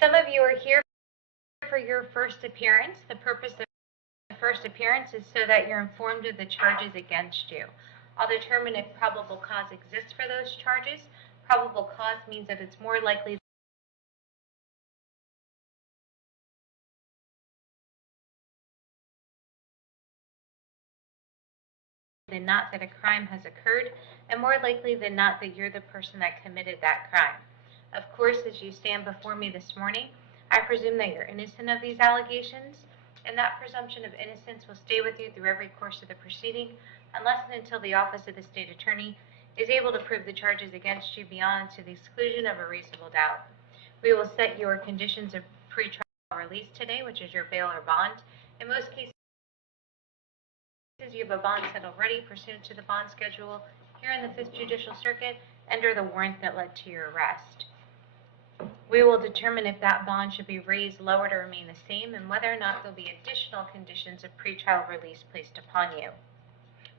Some of you are here for your first appearance. The purpose of the first appearance is so that you're informed of the charges against you. I'll determine if probable cause exists for those charges. Probable cause means that it's more likely than not that a crime has occurred, and more likely than not that you're the person that committed that crime. Of course, as you stand before me this morning, I presume that you're innocent of these allegations, and that presumption of innocence will stay with you through every course of the proceeding, unless and until the Office of the State Attorney is able to prove the charges against you beyond to the exclusion of a reasonable doubt. We will set your conditions of pretrial release today, which is your bail or bond. In most cases, you have a bond settled ready pursuant to the bond schedule here in the 5th Judicial Circuit under the warrant that led to your arrest. We will determine if that bond should be raised, lowered, or remain the same, and whether or not there will be additional conditions of pretrial release placed upon you.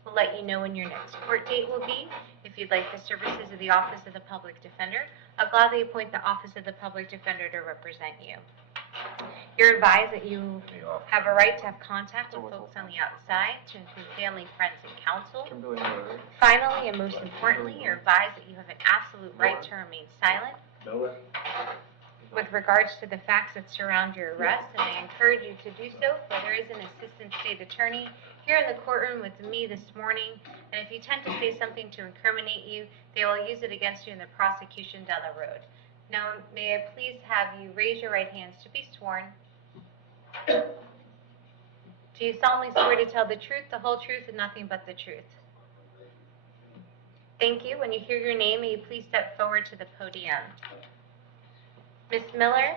We'll let you know when your next court date will be. If you'd like the services of the Office of the Public Defender, I'll gladly appoint the Office of the Public Defender to represent you. You're advised that you have a right to have contact with folks on the outside, to include family, friends, and counsel. Finally, and most importantly, you're advised that you have an absolute right to remain silent with regards to the facts that surround your arrest, and I encourage you to do so, for there is an assistant state attorney here in the courtroom with me this morning, and if you tend to say something to incriminate you, they will use it against you in the prosecution down the road. Now, may I please have you raise your right hands to be sworn? Do you solemnly swear to tell the truth, the whole truth, and nothing but the truth? Thank you. When you hear your name, may you please step forward to the podium. Ms. Miller?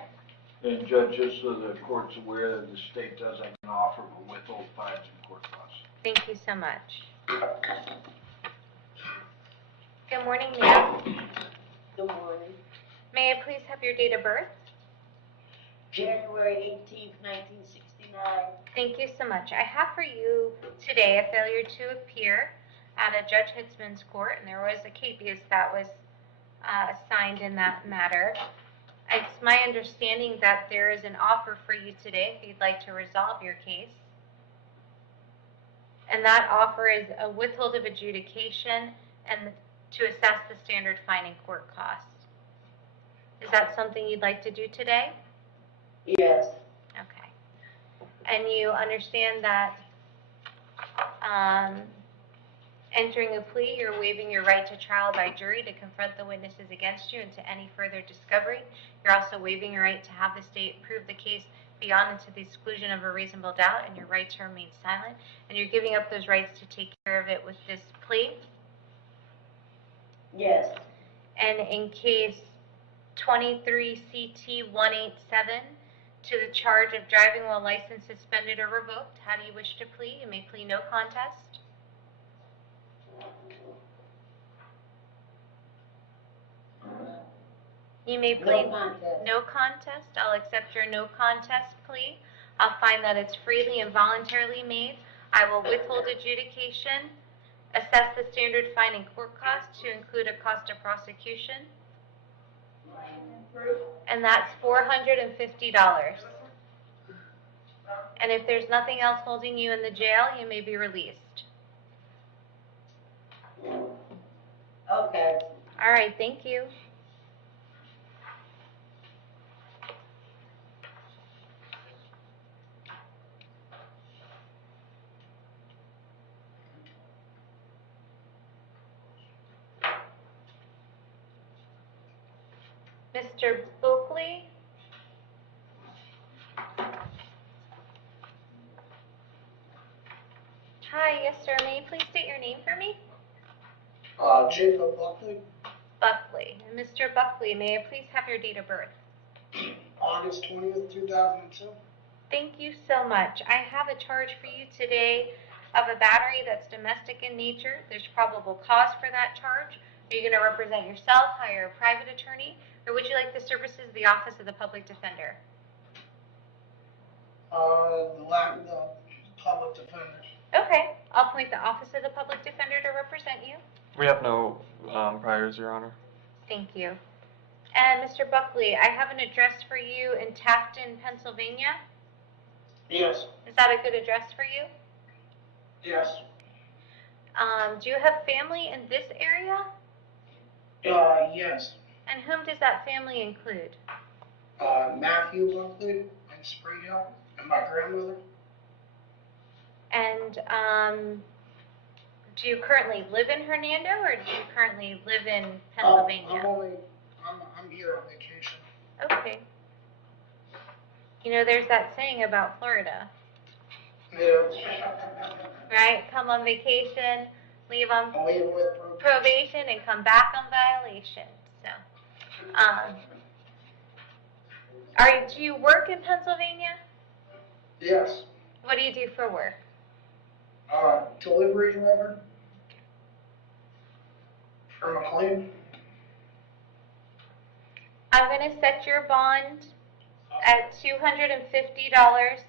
And Judge, just so the court's aware that the state does have an offer of withhold fines and court costs. Thank you so much. Good morning, ma'am. Good morning. May I please have your date of birth? January 18th, 1969. Thank you so much. I have for you today a failure to appear at a Judge Hitzman's court, and there was a capias that was assigned in that matter. It's my understanding that there is an offer for you today if you'd like to resolve your case. And that offer is a withhold of adjudication and to assess the standard fine and court costs. Is that something you'd like to do today? Yes. Okay. And you understand that entering a plea, you're waiving your right to trial by jury to confront the witnesses against you and to any further discovery. You're also waiving your right to have the state prove the case beyond and to the exclusion of a reasonable doubt, and your right to remain silent. And you're giving up those rights to take care of it with this plea. Yes. And in case 23 CT 187 to the charge of driving while license suspended or revoked, how do you wish to plead? You may plead no contest. You may plead no contest. I'll accept your no contest plea. I'll find that it's freely and voluntarily made. I will withhold adjudication, assess the standard fine and court costs to include a cost of prosecution, and that's $450. And if there's nothing else holding you in the jail, you may be released. Okay. All right, thank you. Mr. Buckley? Hi, yes sir, may you please state your name for me? Jacob Buckley. Buckley. And Mr. Buckley, may I please have your date of birth? August 20th, 2002. Thank you so much. I have a charge for you today of a battery that's domestic in nature. There's probable cause for that charge. Are you going to represent yourself, hire a private attorney, or would you like the services of the Office of the Public Defender? The public defender. Okay, I'll appoint the Office of the Public Defender to represent you. We have no priors, Your Honor. Thank you. And Mr. Buckley, I have an address for you in Tafton, Pennsylvania. Yes. Is that a good address for you? Yes. Do you have family in this area? Yes. And whom does that family include? Matthew Buckley in Spring Hill, and my grandmother. And do you currently live in Hernando, or do you currently live in Pennsylvania? I'm here on vacation. Okay. You know, there's that saying about Florida, Yeah. right? Come on vacation, leave on I'll leave with probation, and come back on violation. So, do you work in Pennsylvania? Yes. What do you do for work? Delivery driver for McLean. I'm going to set your bond at $250.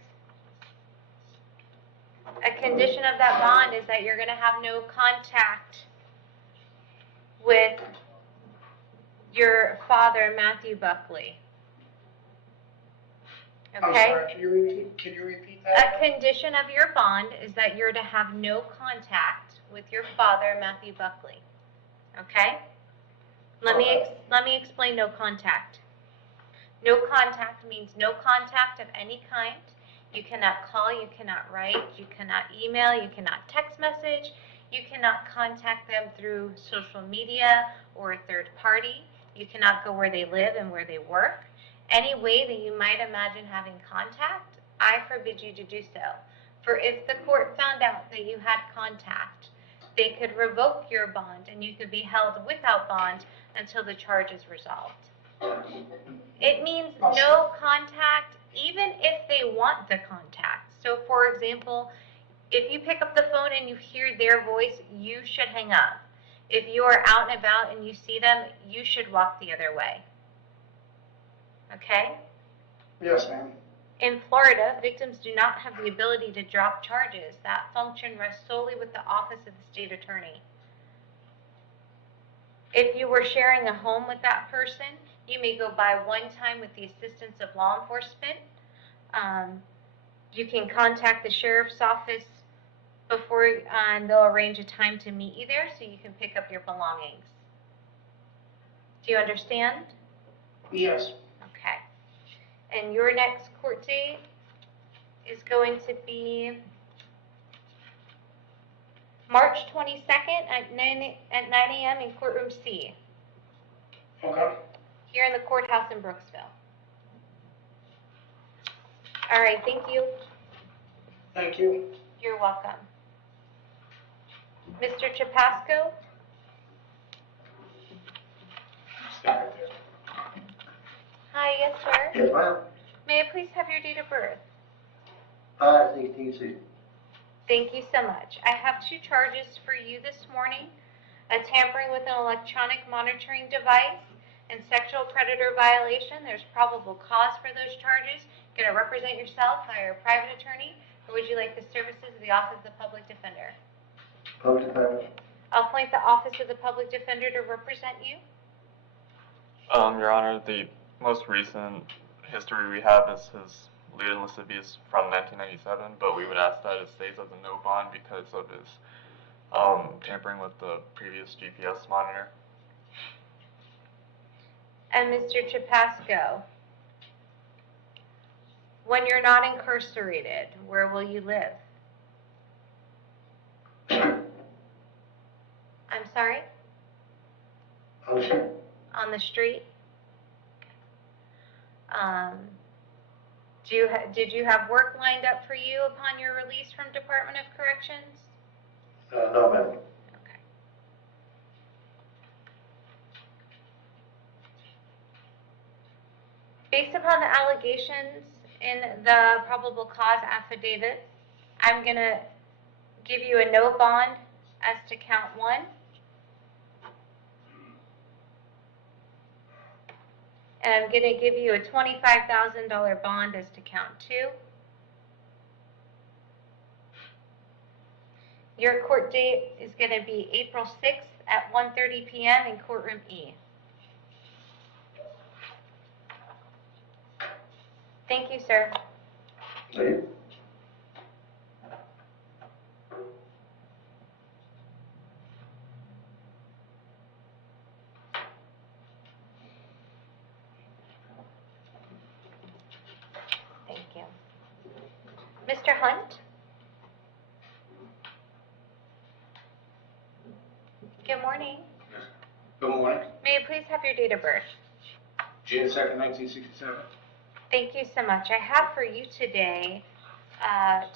A condition of that bond is that you're going to have no contact with your father, Matthew Buckley. I'm Okay? sorry, can you repeat that? A condition of your bond is that you're to have no contact with your father, Matthew Buckley. Okay? Let me explain no contact. No contact means no contact of any kind. You cannot call, you cannot write, you cannot email, you cannot text message, you cannot contact them through social media or a third party. You cannot go where they live and where they work. Any way that you might imagine having contact, I forbid you to do so. For if the court found out that you had contact, they could revoke your bond and you could be held without bond until the charge is resolved. It means no contact even if they want the contact. So for example, if you pick up the phone and you hear their voice, you should hang up. If you are out and about and you see them, you should walk the other way. Okay? Yes, ma'am. In Florida, victims do not have the ability to drop charges. That function rests solely with the Office of the State Attorney. If you were sharing a home with that person, you may go by one time with the assistance of law enforcement. You can contact the sheriff's office before, and they'll arrange a time to meet you there so you can pick up your belongings. Do you understand? Yes. Okay. And your next court date is going to be March 22nd at 9 a.m. in courtroom C, Okay. here in the courthouse in Brooksville. All right, thank you. Thank you. You're welcome. Mr. Chapasco? Stay right there. Hi, yes, sir. Yes, ma'am. May I please have your date of birth? 5/16/60. Thank you so much. I have two charges for you this morning, a tampering with an electronic monitoring device and sexual predator violation. There's probable cause for those charges. You're going to represent yourself via a private attorney, or would you like the services of the Office of the Public Defender? Public defender. I'll appoint the Office of the Public Defender to represent you. Your Honor, the most recent history we have is his lewd and lascivious from 1997, but we would ask that it stays as a no bond because of his tampering with the previous GPS monitor. And Mr. Chapasco, when you're not incarcerated, where will you live? I'm sorry? On the street. On the street? Did you have work lined up for you upon your release from Department of Corrections? No, ma'am. Okay. Based upon the allegations in the probable cause affidavit, I'm going to give you a no bond as to count 1. And I'm going to give you a $25,000 bond as to count 2. Your court date is going to be April 6th at 1:30 p.m. in courtroom E. Thank you, sir. Leave. Thank you. Mr. Hunt? Good morning. Good morning. May I please have your date of birth? June 2nd, 1967. Thank you so much. I have for you today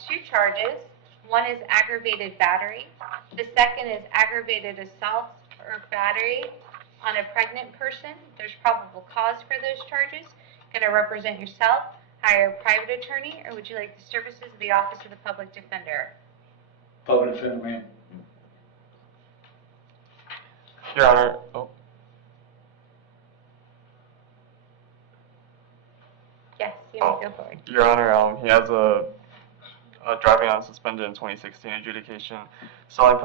2 charges. One is aggravated battery. The second is aggravated assault or battery on a pregnant person. There's probable cause for those charges. Going to represent yourself, hire a private attorney, or would you like the services of the Office of the Public Defender? Public defender, ma'am. Your Honor, Yes, you may go forward. Your Honor, he has a driving on suspended in 2016 adjudication, selling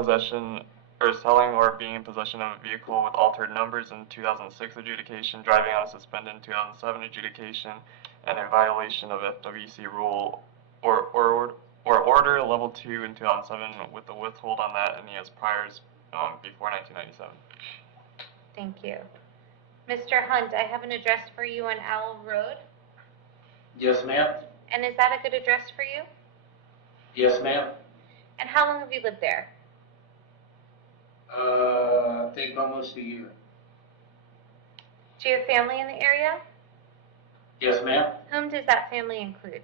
or being in possession of a vehicle with altered numbers in 2006 adjudication, driving on a suspended in 2007 adjudication, and a violation of FWC rule or order level 2 in 2007 with a withhold on that, and he has priors before 1997. Thank you. Mr. Hunt, I have an address for you on Owl Road. Yes, ma'am. And is that a good address for you? Yes, ma'am. And how long have you lived there? I think almost a year. Do you have family in the area? Yes, ma'am. Whom does that family include?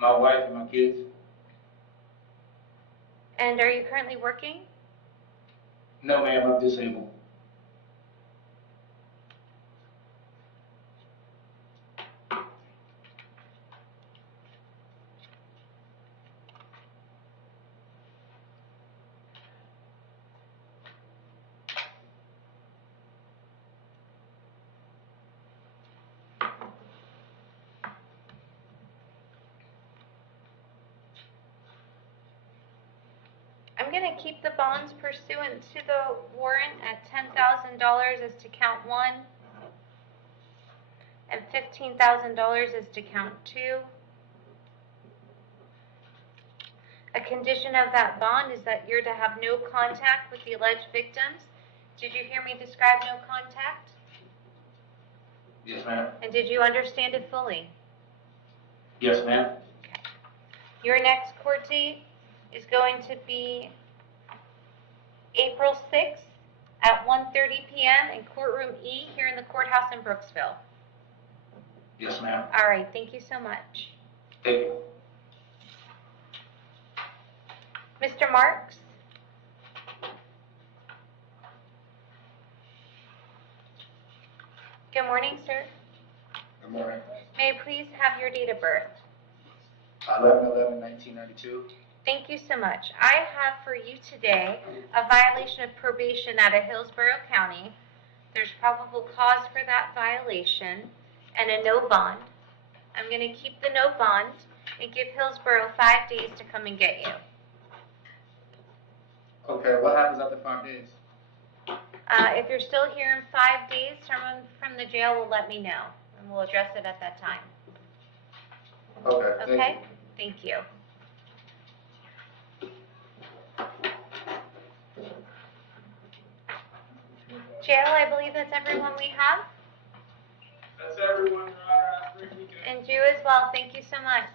My wife and my kids. And are you currently working? No, ma'am, I'm disabled. I'm going to keep the bonds pursuant to the warrant at $10,000 as to count 1 and $15,000 as to count 2. A condition of that bond is that you're to have no contact with the alleged victims. Did you hear me describe no contact? Yes, ma'am. And did you understand it fully? Yes, ma'am. Your next court date is going to be April 6th at 1:30 p.m. in courtroom E here in the courthouse in Brooksville. Yes, ma'am. All right, thank you so much. Thank you. Mr. Marks? Good morning, sir. Good morning. May I please have your date of birth? 11/11/1992. Thank you so much. I have for you today a violation of probation out of Hillsborough County. There's probable cause for that violation and a no bond. I'm going to keep the no bond and give Hillsborough 5 days to come and get you. Okay, what happens after 5 days? If you're still here in 5 days, someone from the jail will let me know, and we'll address it at that time. Okay, thank you. Okay? Thank you. Jail, I believe that's everyone we have. That's everyone, Your Honor. Have a great weekend. And you as well. Thank you so much.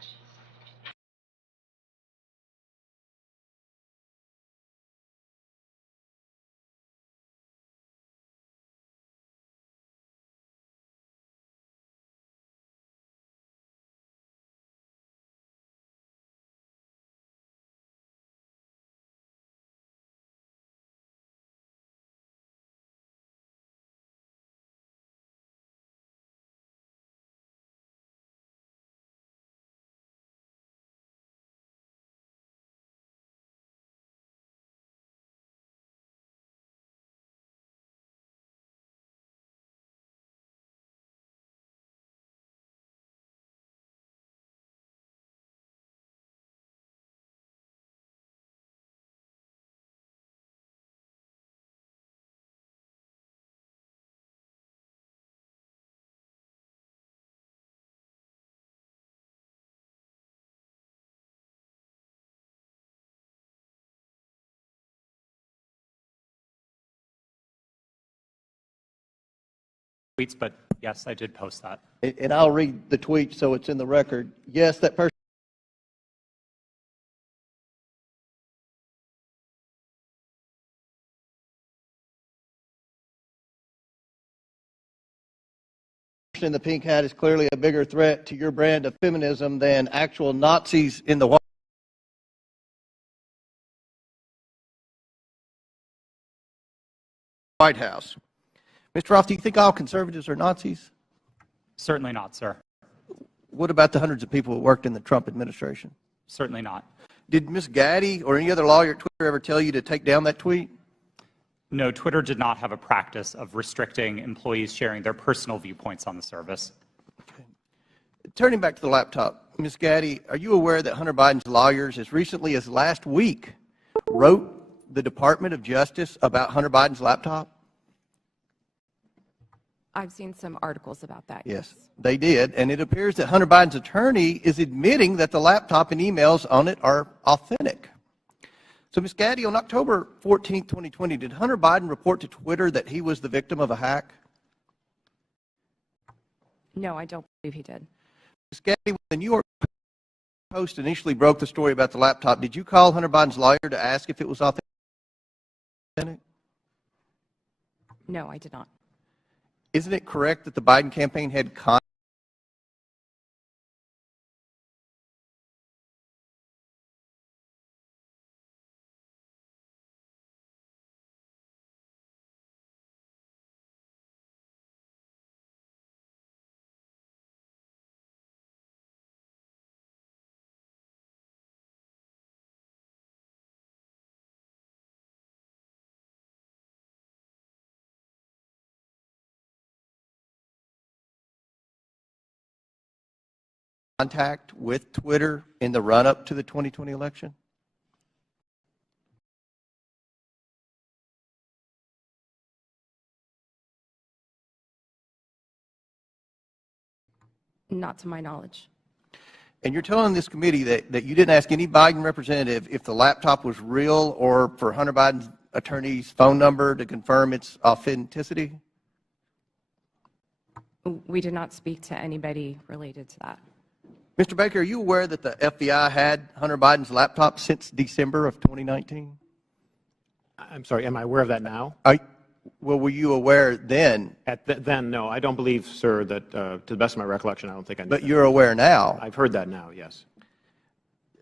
tweets, but yes, I did post that. And I'll read the tweet so it's in the record. Yes, that person in the pink hat is clearly a bigger threat to your brand of feminism than actual Nazis in the White House. Mr. Roth, do you think all conservatives are Nazis? Certainly not, sir. What about the hundreds of people who worked in the Trump administration? Certainly not. Did Ms. Gaddy or any other lawyer at Twitter ever tell you to take down that tweet? No, Twitter did not have a practice of restricting employees sharing their personal viewpoints on the service. Okay. Turning back to the laptop, Ms. Gaddy, are you aware that Hunter Biden's lawyers, as recently as last week, wrote the Department of Justice about Hunter Biden's laptop? I've seen some articles about that. Yes, they did. And it appears that Hunter Biden's attorney is admitting that the laptop and emails on it are authentic. So, Ms. Gaddy, on October 14, 2020, did Hunter Biden report to Twitter that he was the victim of a hack? No, I don't believe he did. Ms. Gaddy, when the New York Post initially broke the story about the laptop, did you call Hunter Biden's lawyer to ask if it was authentic? No, I did not. Isn't it correct that the Biden campaign had contact with Twitter in the run-up to the 2020 election? Not to my knowledge. And you're telling this committee that you didn't ask any Biden representative if the laptop was real or for Hunter Biden's attorney's phone number to confirm its authenticity? We did not speak to anybody related to that. Mr. Baker, are you aware that the FBI had Hunter Biden's laptop since December of 2019? I'm sorry, am I aware of that now? Well, were you aware then? Then, no. I don't believe, sir, that to the best of my recollection, I don't think I knew But that. you're aware now? I've heard that now, yes.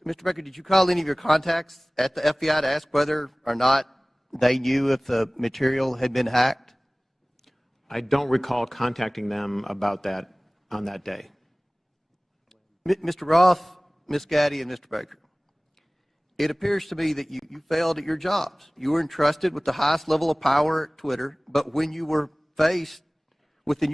Mr. Baker, did you call any of your contacts at the FBI to ask whether or not they knew if the material had been hacked? I don't recall contacting them about that on that day. Mr. Roth, Ms. Gaddy, and Mr. Baker, it appears to me that you failed at your jobs. You were entrusted with the highest level of power at Twitter, but when you were faced with the